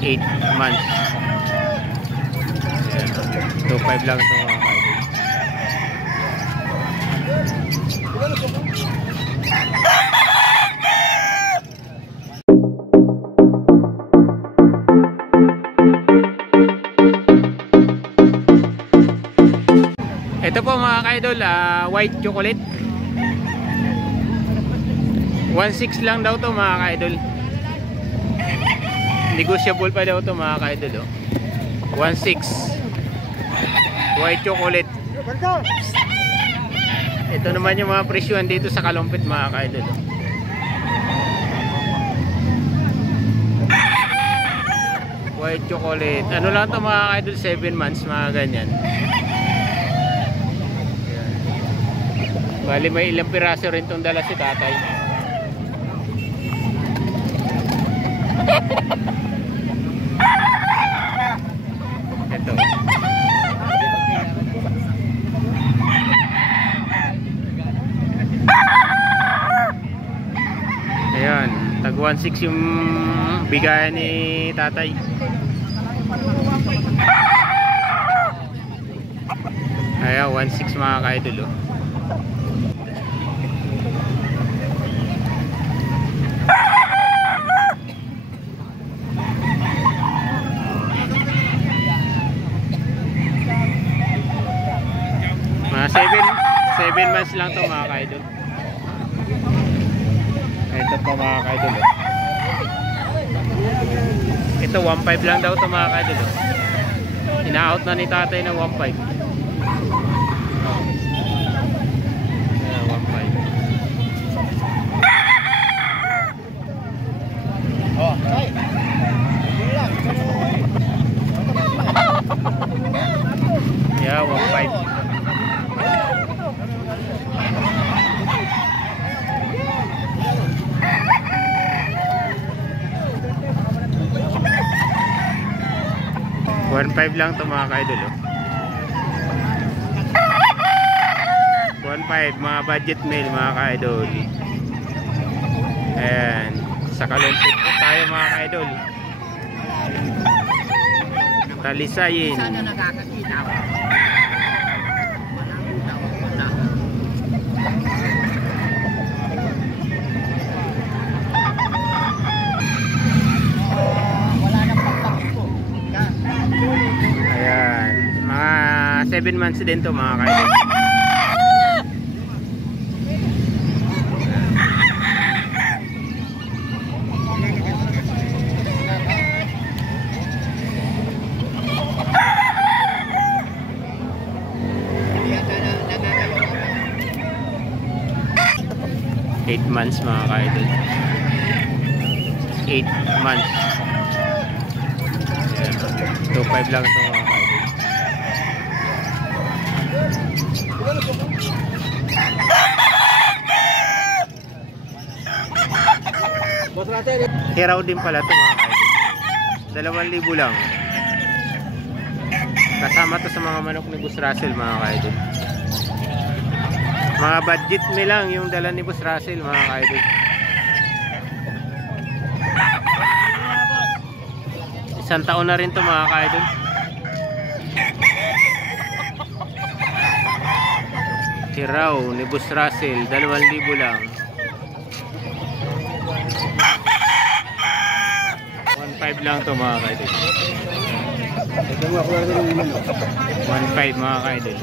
8 months. Ayan. 2.5 lang ito mga kaidol. Ito po mga kaidol, white chocolate. 1.6 lang daw to mga kaidol. Negotiable pa daw to mga kaidol. 1.6 white chocolate. Ito naman yung mga presyuhan dito sa Kalumpit mga kaidol. White chocolate. Ano lang to mga kaidol, 7 months mga ganyan. Bali may ilang piraso rin itong dala si tatay. Ito. Ayan, tag 1.6 yung bigayan ni tatay. Ayan, 1.6 mga kaidol. Mga 7 months lang to mga kaidol. Ito po mga kaidol. Ito 1.5 lang daw to mga kaidol. Ina-out na ni tatay ng 1.5. Oh, ay. Yeah, 1.5. $1.5 lang to mga kaidol. 1.5 mga budget meal mga kaidol. Ayan, sa Kalumpit po tayo mga kaidol. Talisayin. Sana nakakakita ako. Wala nang pagpakpo. Ayan, mga 7 months din to mga kaidol. Eight months mga kaidol. 8 months. Ayan, 2.5 lang ito mga kaidol. Hiraw din pala ito mga kaidol. 2,000 lang. Kasama to sa mga manok ni Boss Russell mga kaidol. Mga budget me lang yung dala ni Boss Russell mga kaidol. Isang taon na rin to mga kaidol. Hiraw ni Boss Russell, 2,000 lang. 1.5 lang to mga kaidol. 1.5 mga kaidol.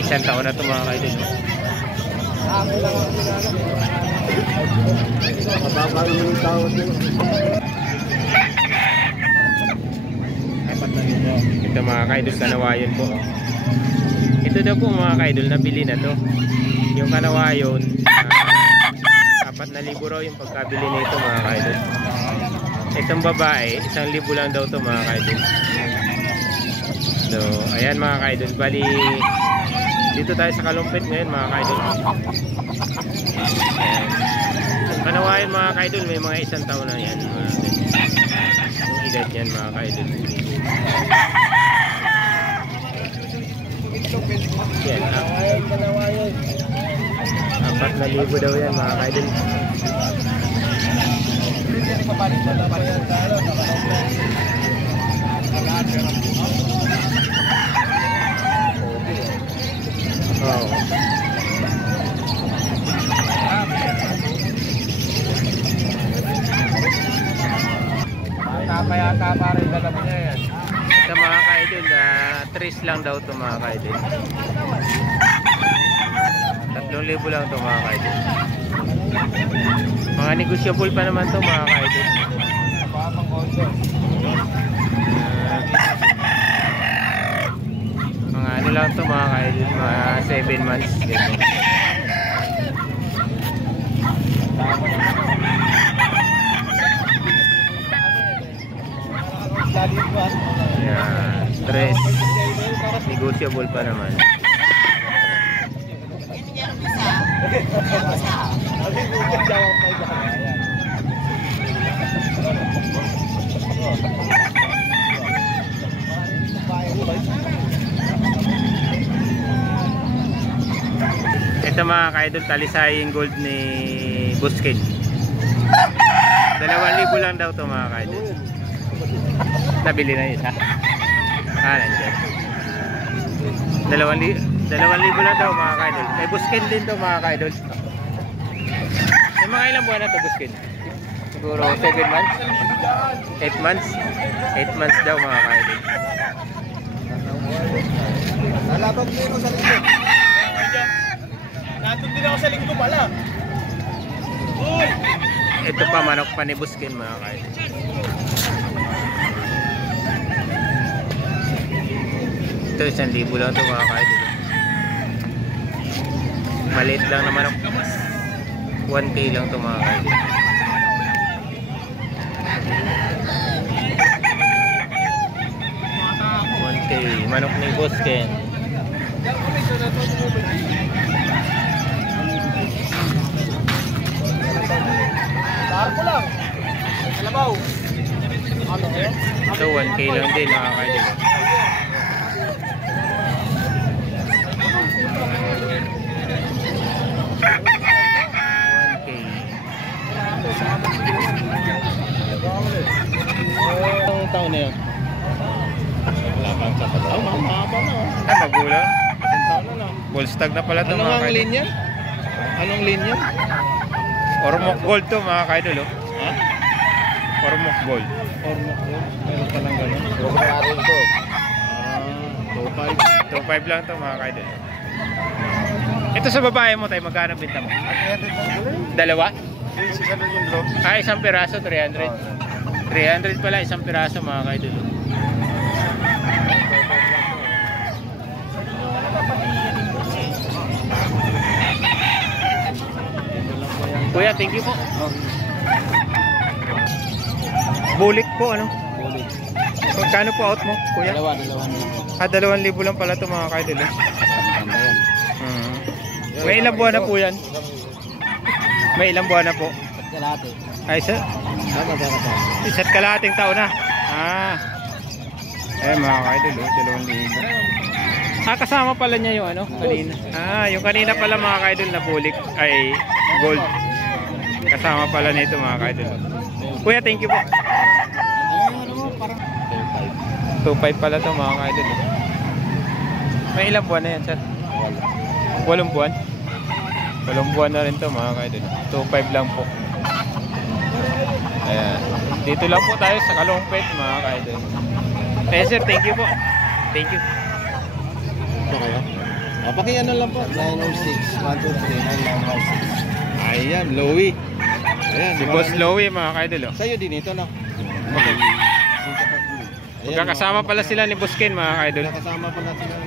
Isang taon na ito mga kaidol. Ito mga kaidol, kanawayon po. Ito daw po mga kaidol, nabili na to. Yung kanawayon, 4,000 raw yung pagkabili nito mga kaidol. Itong babae, 1,000 lang daw to mga kaidol. So, ayan mga kaidol, bali dito tayo sa Kalumpit ngayon mga kaidol. Ayan. Kanawayon mga kaidol, may mga 1 taon na yan. Yung edad yan mga ka-idol. Yan, 4,000 daw yan mga ka-idol. Oh. Yata pare dala mo niya yan. Ito mga ka-idol, 3 lang daw ito mga ka-idol. 3,000 lang ito mga ka-idol. Mga negosyable pa naman ito mga ka-idol. Mga ano lang ito mga ka-idol, mga 7 months. Ganyan. Yan, 3. Negotiable pa naman. Ito mga ka-idol, talisaying gold ni Buskin. 2,000 lang daw ito mga ka-idol. Nabili na isa. Nandiyan. 2,000 lang daw mga ka-idol. May Buskin din to mga ka-idol. May mga ilang buwan na to Buskin? Siguro 7 months? 8 months? 8 months daw mga ka-idol. Nalabag din ako sa linggo. Natun din ako sa linggo pala. Ito pa manok pa ni Buskin mga ka-idol. Ito 1,000 lang ito mga ka-idol. Maliit lang na manok. 1K lang ito mga ka-idol. Manok ni Buskin. Tarpo lang. Alabaw. Ito 1K lang din mga ka-idol. Anong taon na yun? Wala kang kakataw. Mahaba na. Ay, magulang. Taon na lang. Bullstag na pala ito Ano mga ang ka-idol. linya? Anong linya? Ormoc Gold to mga ka-idol. Oh. Ha? Ormoc Gold. Ormoc yun. Meron pa lang gano'n. Rin to. 2.5 lang to mga ka-idol. Ito sa babae mo tayo, magkano binta mo? Dalawa? Isang piraso, 300. 300 pala, isang piraso mga ka-idol. Kuya, thank you po. Bulik po, ano? Bulik. Magkano po out mo, kuya? Dalawa. 2,000 lang pala ito mga ka-idol. Ganda yan. May ilang buwan na po yan? May ilang buwan na po? Kalate. Ay, sir? Tama. Isa't kalahating taon na. Mga ka-idol, 2,000. Kasama pala niya yung ano, kanina. Yung kanina pala mga ka-idol na bulik ay gold. Kasama pala nito mga ka-idol. Kuya, thank you po. 2.5 pala to mga ka-idol. May ilang buwan na yan, sir? 8 buwan? 8 buwan na rin to mga ka-idol. 2.5 lang po. Ayan. Dito lang po tayo sa Kalungpet mga ka-idol. Sir, thank you po. Thank you. Ito kayo? Pakiano lang po. 906 123 9916. Ayan, Louie. Ayan, Si Boss Louie mga ka-idol. Sa'yo din ito lang. Okay. Magkakasama pala sila ni Boss Ken mga ka-idol. Kasama pala sila ni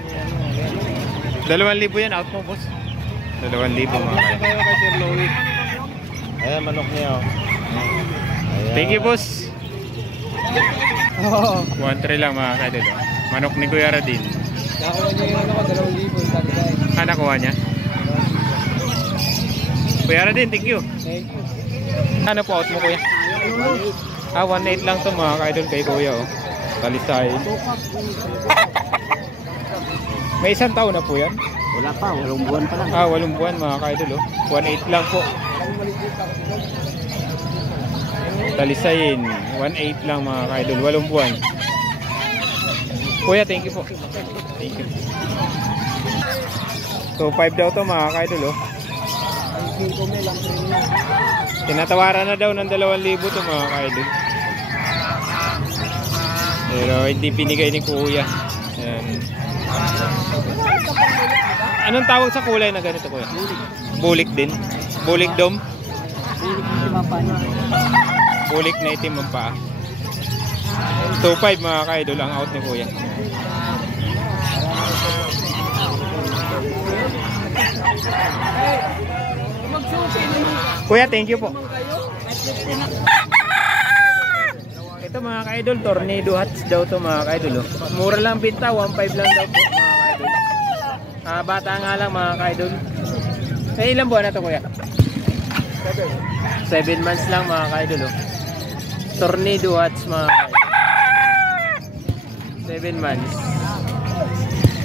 2,000 yan out mo boss. 2,000 mga Kaya ka-idol. kay Sir Louie. Ayan, manok niya. Ayan. Thank you boss. 1.3 lang mga ka-idol. Manok ni Kuya Radin. Nakuha niya yung ano ko, 2,000. Nakuha niya. Kuya Radin, thank you. Thank you. Ano po out mo kuya? Ah, 1.8 lang to mga ka-idol kay kuya oh. Talisay. May isang taon na po yan? Wala pa, 8 buwan pa lang. Ah, 8 buwan mga ka-idol oh. 1.8 lang po. Talisayin, 1.8 lang mga ka-idol, 8 buwan. Kuya, thank you po. Thank you. So 5 daw to mga ka-idol oh. Tinatawaran na daw ng 2,000 to mga ka-idol. Pero hindi binigay ni kuya. Ayan. Anong tawag sa kulay na ganito kuya? Bulik din. Bulik dom. Bulik na itim ang paa. 2.5 mga ka-idol ang out ni kuya. Kuya, thank you po. Ito mga ka-idol, tornado hats daw to mga ka-idol. Mura lang binta, 1.5 lang daw po mga ka-idol. Bata nga lang mga ka-idol. Ilang buwan na to kuya? 7 months lang mga ka-idol. Tornado hats mga ka-idol. 7 months.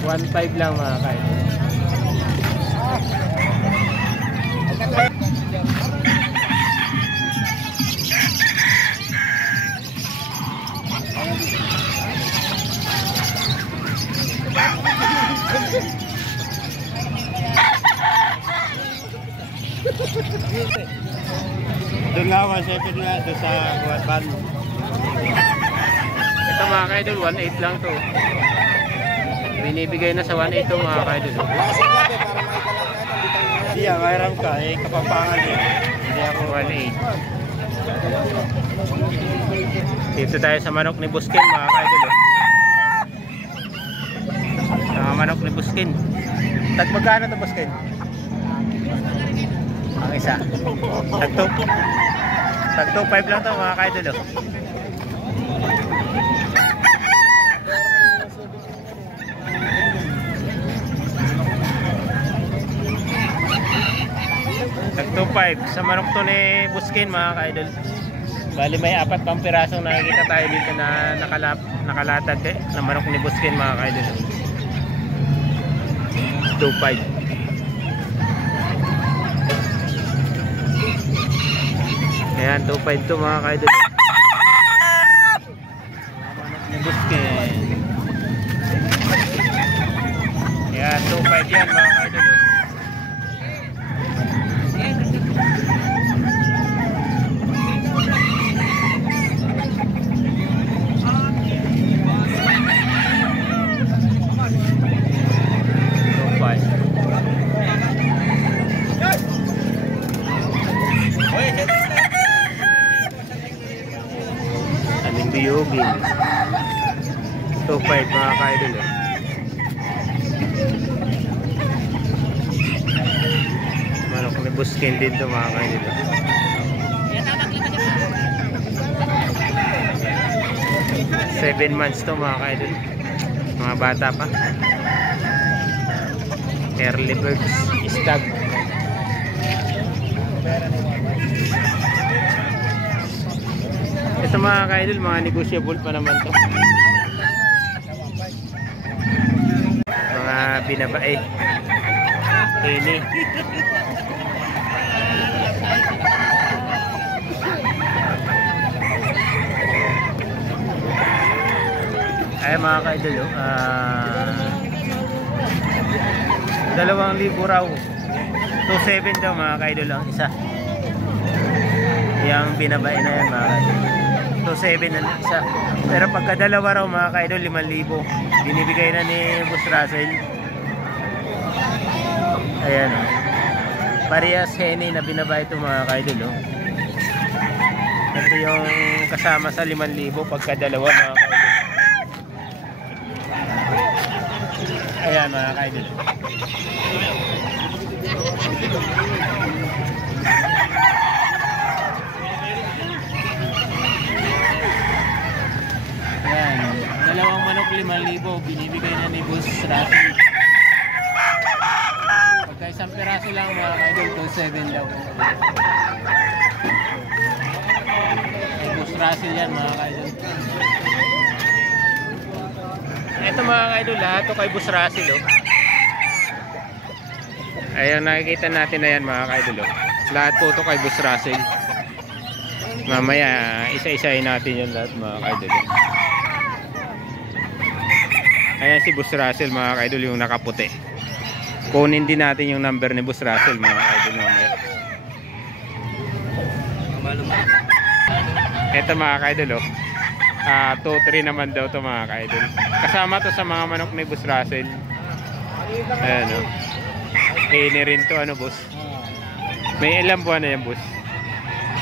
1.5 lang mga ka-idol. Doon nga, 1.7 nga, doon sa Guadban. Ito mga ka-idol, 1.8 lang to. Binibigay na sa 1.8 to mga ka-idol. Siya, mayroon ka, kapapangan niya. Hindi ako 1.8. Dito tayo sa manok ni Buskin mga ka-idol. Sa manok ni Buskin. Magkano to Buskin? Ang isa. Tag 2.5 lang to mga ka-idol. Tag 2.5 sa manok to ni Buskin mga ka-idol. Bali may 4 pang pirasong nakikita tayo dito na nakalatag na manok ni Buskin mga ka-idol. 2.5. Ayan, 2.5 to mga ka-idol. Manok ni Buskin. Ayan, 2.5 yan mga ka-idol. Biyogin 2.5 mga ka-idol manok ni Buskin din to mga ka-idol 7 months to mga ka-idol mga bata pa early birds stag. Ito mga ka-idol, mga negotiable pa naman to. Mga binabae. Ini. Ay mga ka-idol, 2,000 raw. 2.7 daw mga ka-idol ang isa. Yang binabae na yan mga ka-idol. 2.7 na isa. Pero pagka dalawa raw mga ka-idol, 5,000. Binibigay na ni Boss Russell. Ayan. Parehas henny na binabae ito mga ka-idol. Ito yung kasama sa 5,000 pagka dalawa mga ka-idol. Ayan mga ka-idol. Ayan, dalawang manok 5,000 binibigay na ni Boss Russell. Pagka isang piraso lang mga ka-idol, 2.7 daw. Boss Russell yan mga kaidol. Ito mga kaidol, lahat to kay Boss Russell oh. Ayan, nakikita natin na yan mga kaidol oh. Lahat po to kay Boss Russell. Mamaya isa-isahin natin yun lahat mga kaidol oh. Ayan si Boss Russell mga kaidol, yung nakaputi. Kunin din natin yung number ni Boss Russell mga kaidol mamaya. Ito mga kaidol oh. 2-3 naman daw to mga kaidol. Kasama to sa mga manok ni Boss Russell. Ayan oh. Ini rin to ano boss. May ilang buwan na yan boss?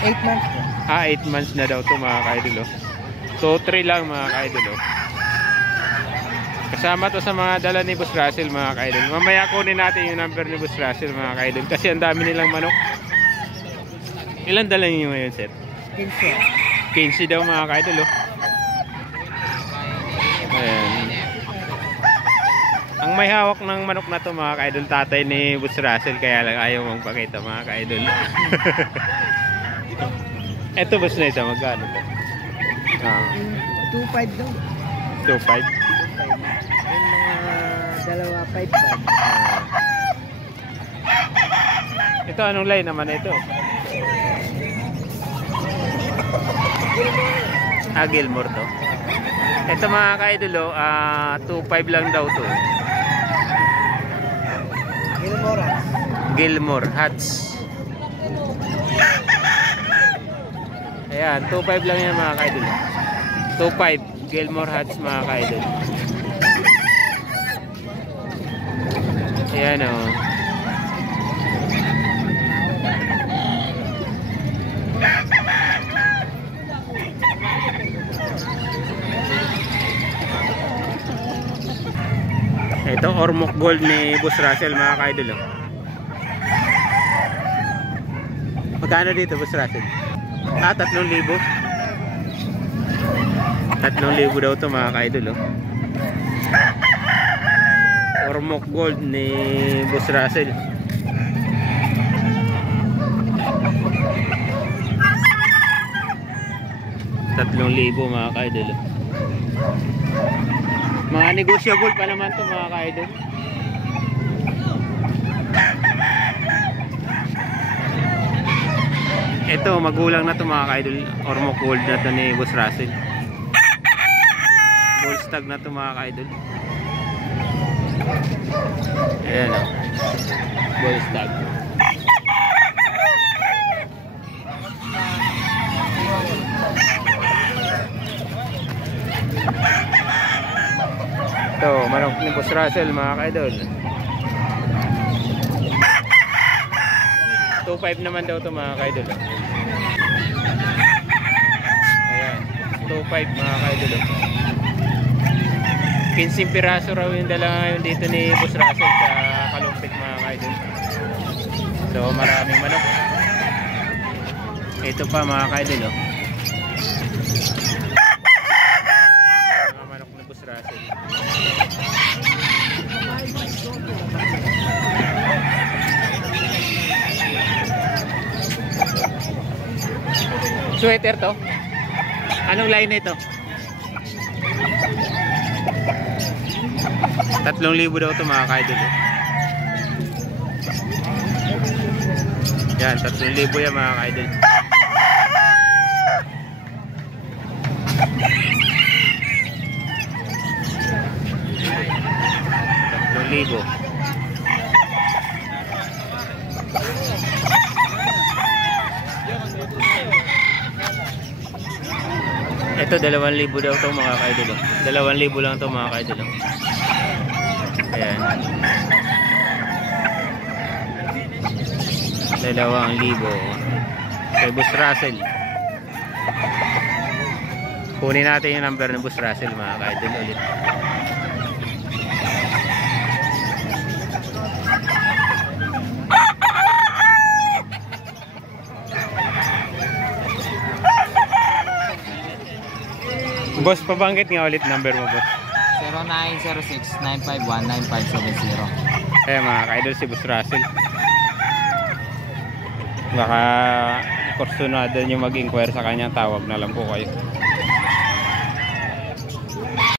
8 months po. 8 months na daw to mga kaidol oh. 2-3 lang mga kaidol oh. Kasama to sa mga dala ni Boss Russell mga kaidol. Mamaya kunin natin yung number ni Boss Russell mga kaidol. Kasi ang dami nilang manok. Ilan dala niyo ngayon sir? 15 daw mga kaidol oh. Ayan. Ang may hawak ng manok na to mga kaidol, tatay ni Boss Russell, kaya lang ayaw mong pakita mga kaidol. Ito boss na ito, magkano to? 2.5 daw. 2.5? Yung mga dalawa 5.5. Ito anong line naman ito? Gilmore to. Ito mga kaidol, 2.5 lang daw to. Gilmore Hats. Ayan, 2.5 lang yan mga kaidol. 2.5 Gilmore Hats mga kaidol. Ayan o. Ito Ormoc Gold ni Boss Russell mga kaidol oh. Magkano dito Boss Russell? 3,000. 3,000 daw to mga kaidol oh. Ormoc Gold ni Boss Russell. ₱3,000 mga kaidol oh. Mga negotiable pa naman to mga kaidol. Ito magulang na to mga kaidol. Ormoc Gold na to ni Boss Russell. Ball stag na to mga kaidol. Ayan o. Ball stag. Ito, manok ni Boss Russell mga kaidol. 2.5 naman daw to mga kaidol. Ayan, 2.5 mga kaidol. 15 piraso raw yung dala ngayon dito ni Boss Russell sa Kalumpit mga kaidol. So maraming manok. Ito pa mga kaidol oh. Mga manok ni Boss Russell. Sweater to? Anong line nito? 3,000 daw to mga kaidol eh. Yan, 3,000 yan mga kaidol. 3,000. Ito 2,000 daw to mga kaidol. 2,000 lang to mga kaidol. Ayan. 2,000 kay Boss Russell. Kunin natin yung number ng Boss Russell mga kaidol ulit. Boss, pabanggit nga ulit number mo boss. 0906-951-9570. Ayan mga kaidol si Boss Russell. Baka kursunado nyo mag-inquire sa kanya, tawag na lang po kayo.